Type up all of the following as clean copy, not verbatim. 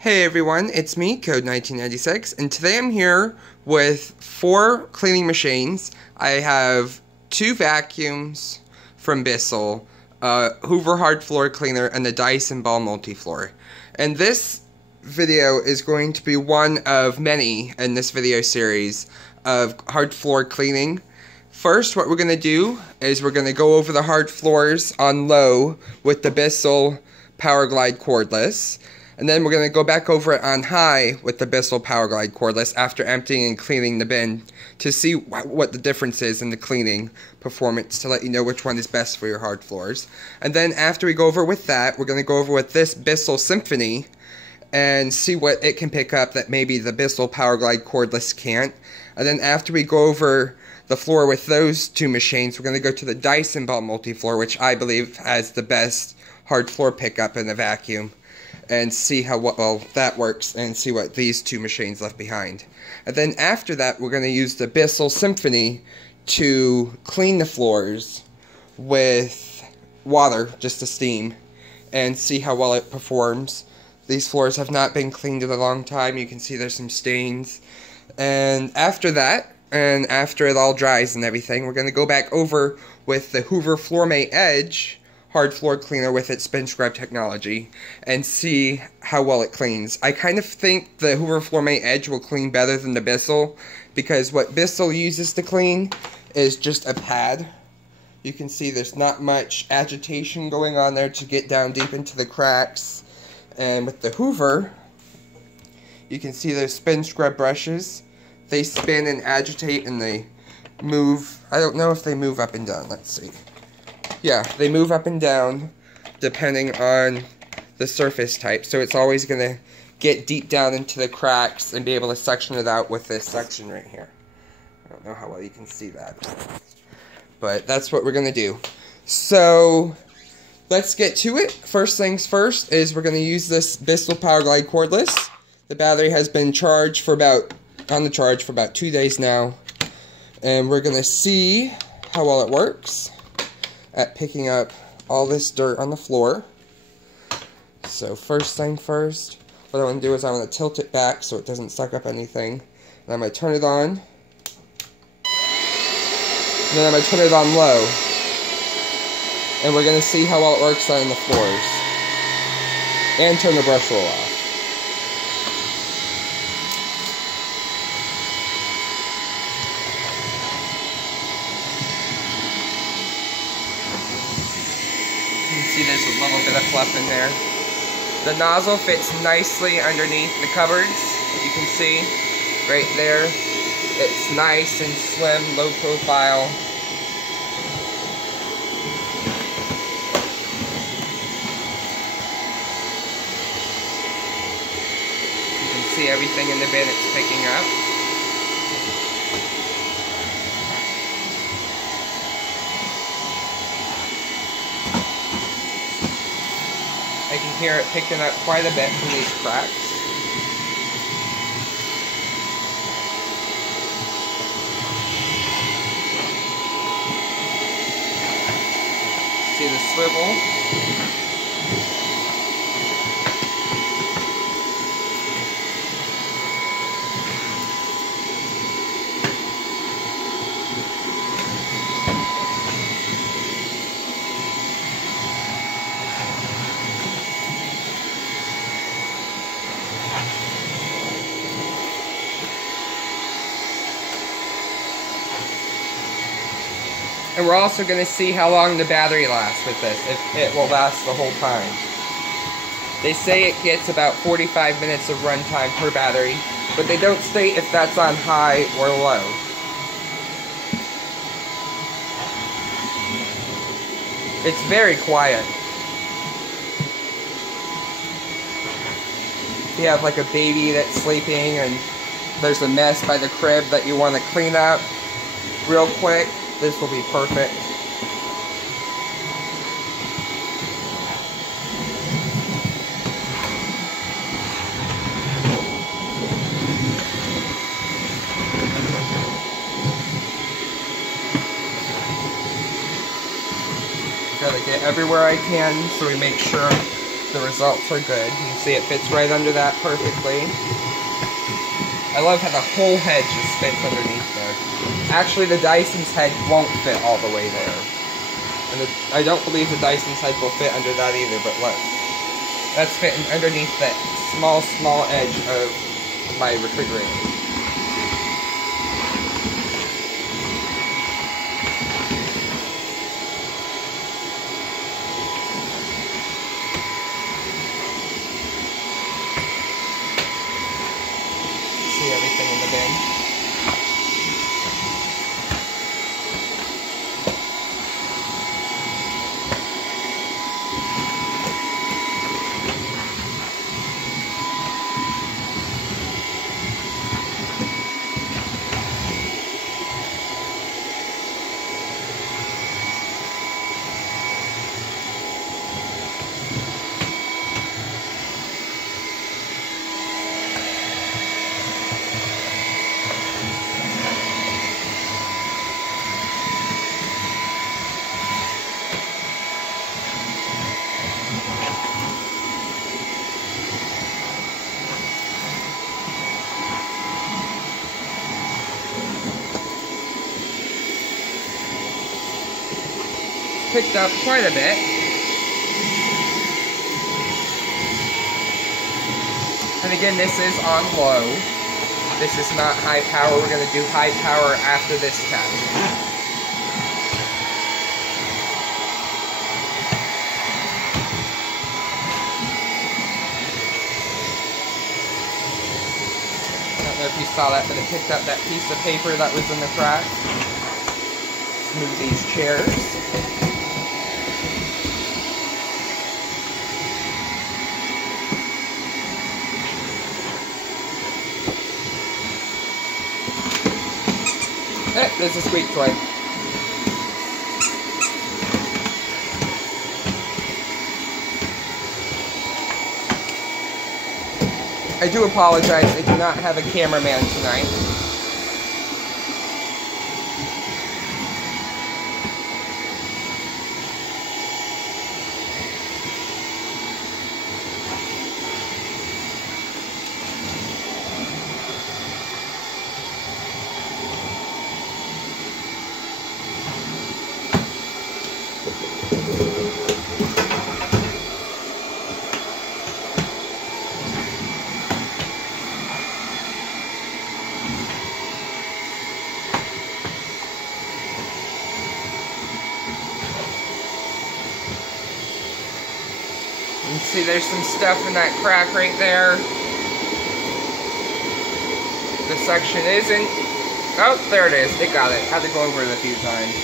Hey everyone, it's me, Code 1996, and today I'm here with 4 cleaning machines. I have 2 vacuums from Bissell, Hoover hard floor cleaner, and the Dyson ball multi-floor. And this video is going to be one of many in this video series of hard floor cleaning. First, what we're going to do is we're going to go over the hard floors on low with the Bissell Power Glide cordless. And then we're going to go back over it on high with the Bissell Power Glide cordless after emptying and cleaning the bin to see what the difference is in the cleaning performance to let you know which one is best for your hard floors. And then after we go over with that, we're going to go over with this Bissell Symphony and see what it can pick up that maybe the Bissell Power Glide cordless can't. And then after we go over the floor with those 2 machines, we're going to go to the Dyson ball multi-floor, which I believe has the best hard floor pickup in the vacuum, and see how well that works and see what these 2 machines left behind. And then after that, we're going to use the Bissell Symphony to clean the floors with water, just to steam, and see how well it performs. These floors have not been cleaned in a long time. You can see there's some stains. And after that, and after it all dries and everything, we're going to go back over with the Hoover Floor Mate Edge hard floor cleaner with its spin scrub technology and see how well it cleans. I kind of think the Hoover Floor Mate Edge will clean better than the Bissell, because what Bissell uses to clean is just a pad. You can see there's not much agitation going on there to get down deep into the cracks. And with the Hoover, you can see those spin scrub brushes. They spin and agitate and they move. I don't know if they move up and down. Let's see. Yeah, they move up and down depending on the surface type. So it's always going to get deep down into the cracks and be able to suction it out with this section right here. I don't know how well you can see that, but that's what we're going to do. So let's get to it. First things first is we're going to use this Bissell Power Glide cordless. The battery has been charged for on the charge for about 2 days now, and we're going to see how well it works at picking up all this dirt on the floor. So first thing first, what I want to do is I want to tilt it back so it doesn't suck up anything. And I'm going to turn it on. And then I'm going to turn it on low. And we're going to see how well it works on the floors. And turn the brush roll off. See, there's a little bit of fluff in there. The nozzle fits nicely underneath the cupboards. You can see right there. It's nice and slim, low profile. You can see everything in the bin it's picking up. I can hear it picking up quite a bit from these cracks. See the swivel? And we're also going to see how long the battery lasts with this, if it will last the whole time. They say it gets about 45 minutes of runtime per battery, but they don't state if that's on high or low. It's very quiet. If you have like a baby that's sleeping and there's a mess by the crib that you want to clean up real quick, this will be perfect. Gotta get everywhere I can so we make sure the results are good. You can see it fits right under that perfectly. I love how the whole head just fits underneath there. Actually, the Dyson's head won't fit all the way there. And I don't believe the Dyson's head will fit under that either, but look. That's fitting underneath that small edge of my refrigerator. See everything in the bin. Picked up quite a bit. And again, this is on low. This is not high power. We're going to do high power after this test. I don't know if you saw that, but it picked up that piece of paper that was in the crack. Let's move these chairs. There's a squeak toy. I do apologize, I do not have a cameraman tonight. You can see there's some stuff in that crack right there. The suction isn't. Oh, there it is. It got it. Had to go over it a few times.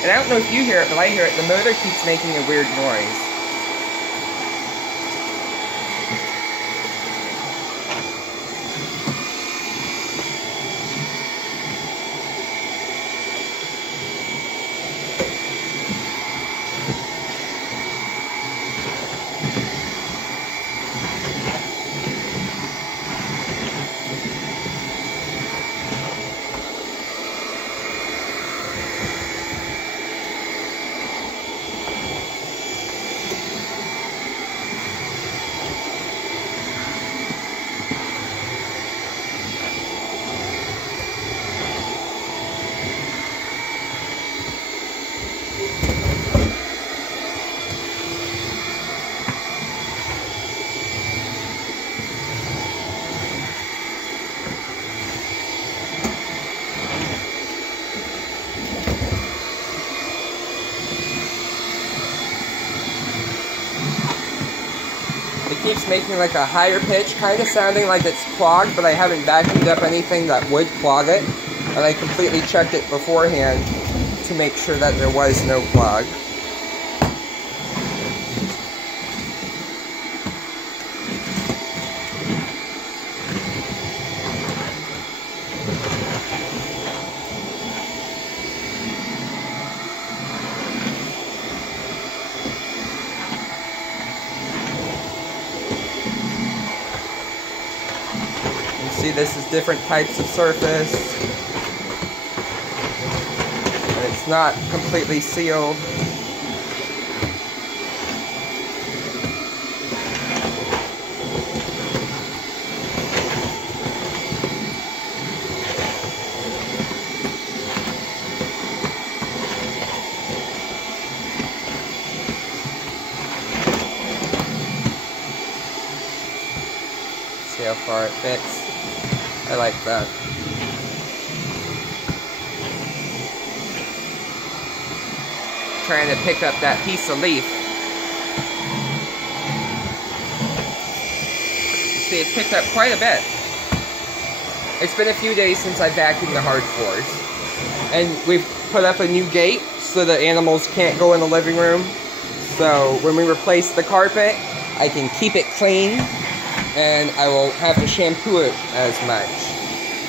And I don't know if you hear it, but I hear it. The motor keeps making a weird noise. It keeps making like a higher pitch, kind of sounding like it's clogged, but I haven't vacuumed up anything that would clog it. And I completely checked it beforehand to make sure that there was no clog. See, this is different types of surface, and it's not completely sealed. See how far it fits. I like that. Trying to pick up that piece of leaf. See, it's picked up quite a bit. It's been a few days since I vacuumed the hard floors. And we've put up a new gate so the animals can't go in the living room. So when we replace the carpet, I can keep it clean and I will have to shampoo it as much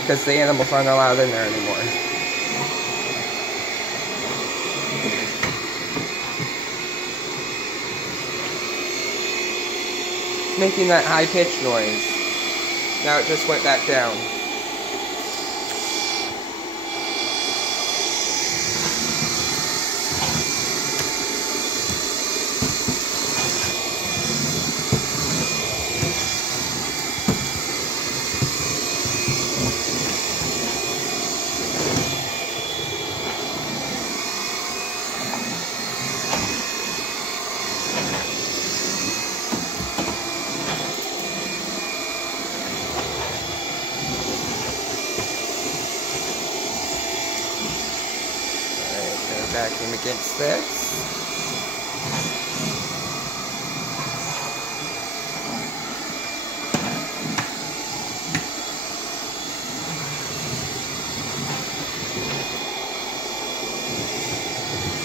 because the animals aren't allowed in there anymore. Making that high-pitched noise. Now it just went back down. Vacuum against this.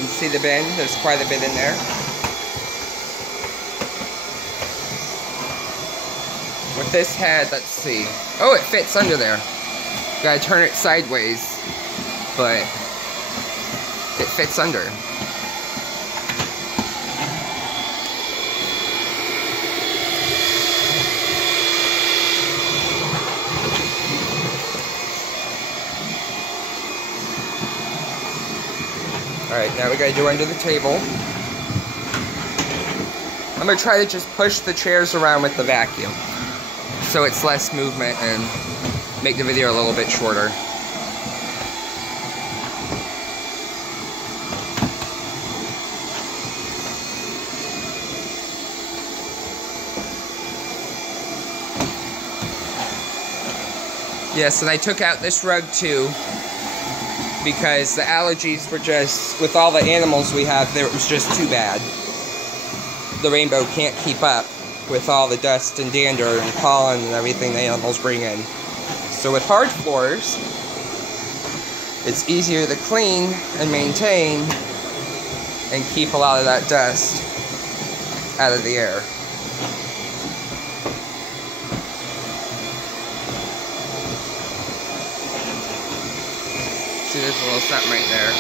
You see the bin? There's quite a bit in there. With this head, let's see. Oh, it fits under there. Gotta turn it sideways, but it fits under. Alright, now we gotta do under the table. I'm gonna try to just push the chairs around with the vacuum so it's less movement and make the video a little bit shorter. Yes, and I took out this rug too because the allergies were just, with all the animals we have, it was just too bad. The rainbow can't keep up with all the dust and dander and pollen and everything the animals bring in. So with hard floors, it's easier to clean and maintain and keep a lot of that dust out of the air. See, there's a little something right there.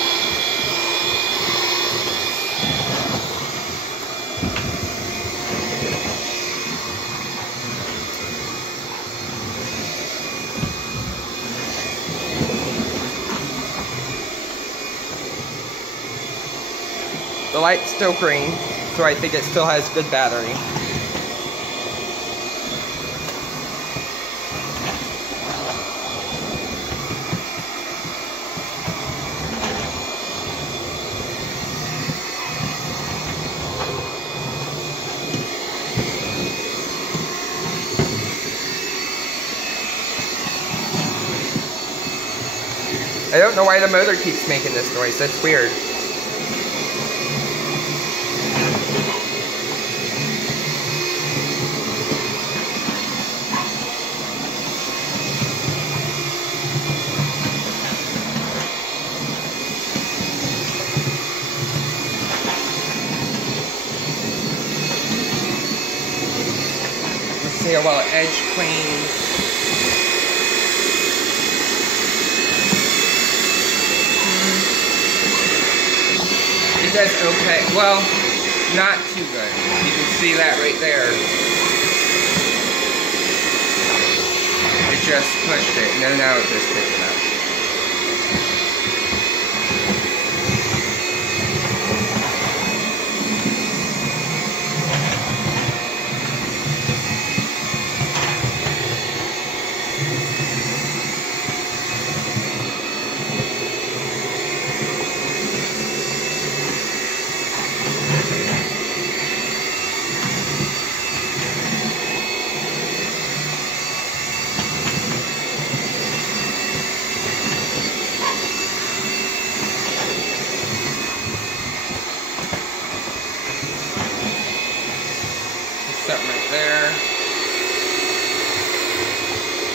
The light's still green, so I think it still has good battery. I don't know why the motor keeps making this noise. That's weird. Let's see how well edge cleans. It does okay. Well, not too good. You can see that right there. It just pushed it, and then now it just picked it up.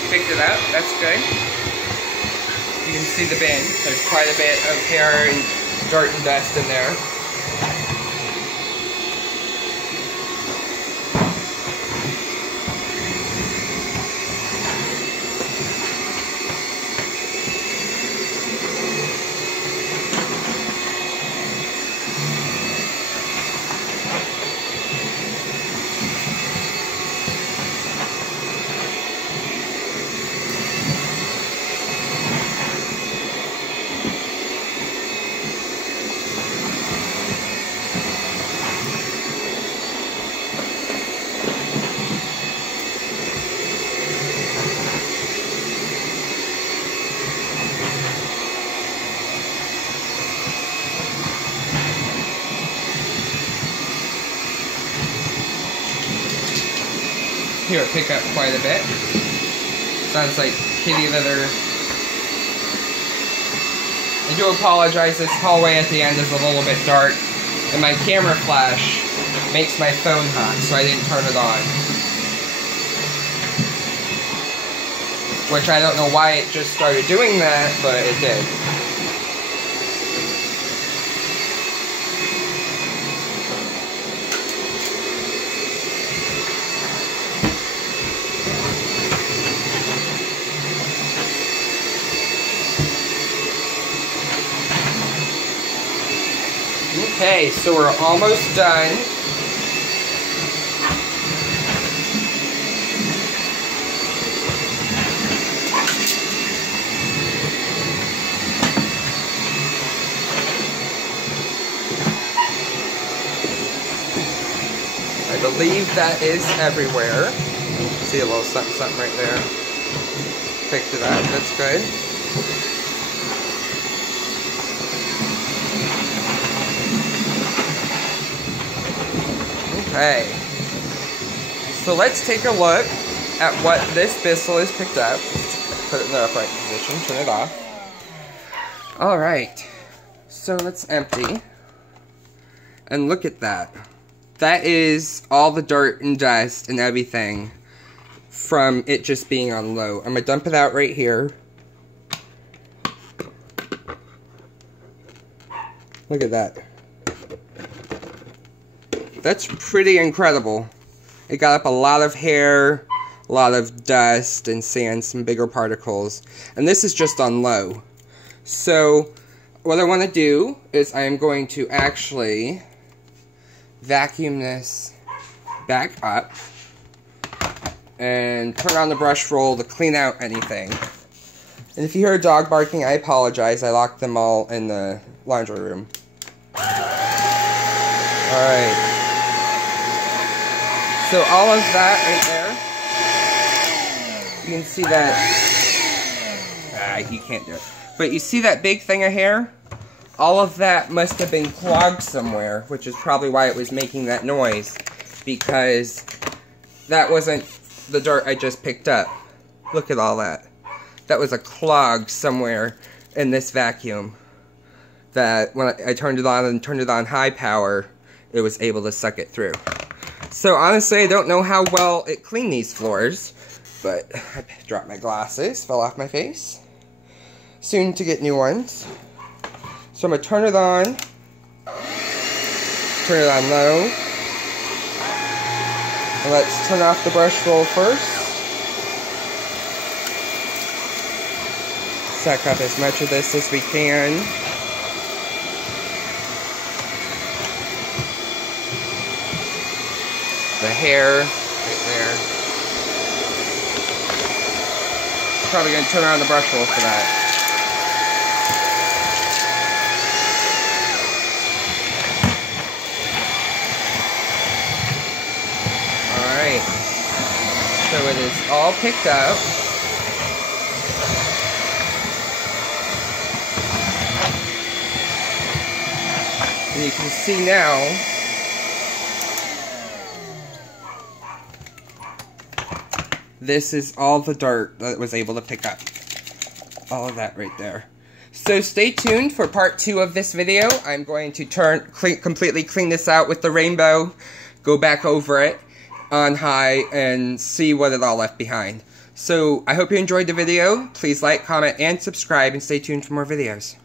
picked it up. That's good. You can see the bin. There's quite a bit of hair and dirt and dust in there. Here it pick up quite a bit. Sounds like kitty litter. I do apologize, this hallway at the end is a little bit dark, and my camera flash makes my phone hot, so I didn't turn it on. Which I don't know why it just started doing that, but it did. Okay, so we're almost done. I believe that is everywhere. See a little something right there. Picked it up, that's good. Okay, so let's take a look at what this Bissell is picked up. Put it in the upright position, turn it off. Alright, so let's empty. And look at that. That is all the dirt and dust and everything from it just being on low. I'm going to dump it out right here. Look at that. That's pretty incredible. It got up a lot of hair, a lot of dust and sand, some bigger particles. And this is just on low. So, what I want to do is I am going to actually vacuum this back up and turn on the brush roll to clean out anything. And if you hear a dog barking, I apologize. I locked them all in the laundry room. Alright. So all of that right there, you can see that, you can't do it, but you see that big thing of hair? All of that must have been clogged somewhere, which is probably why it was making that noise, because that wasn't the dirt I just picked up. Look at all that. That was a clog somewhere in this vacuum that when I turned it on and turned it on high power, it was able to suck it through. So honestly, I don't know how well it cleaned these floors, but I dropped my glasses, fell off my face. Soon to get new ones. So I'm going to turn it on low, and let's turn off the brush roll first. Suck up as much of this as we can. The hair right there. Probably going to turn on the brush roll for that. Alright. So it is all picked up. And you can see now this is all the dirt that it was able to pick up. All of that right there. So stay tuned for part 2 of this video. I'm going to completely clean this out with the rainbow, go back over it on high, and see what it all left behind. So I hope you enjoyed the video. Please like, comment, and subscribe, and stay tuned for more videos.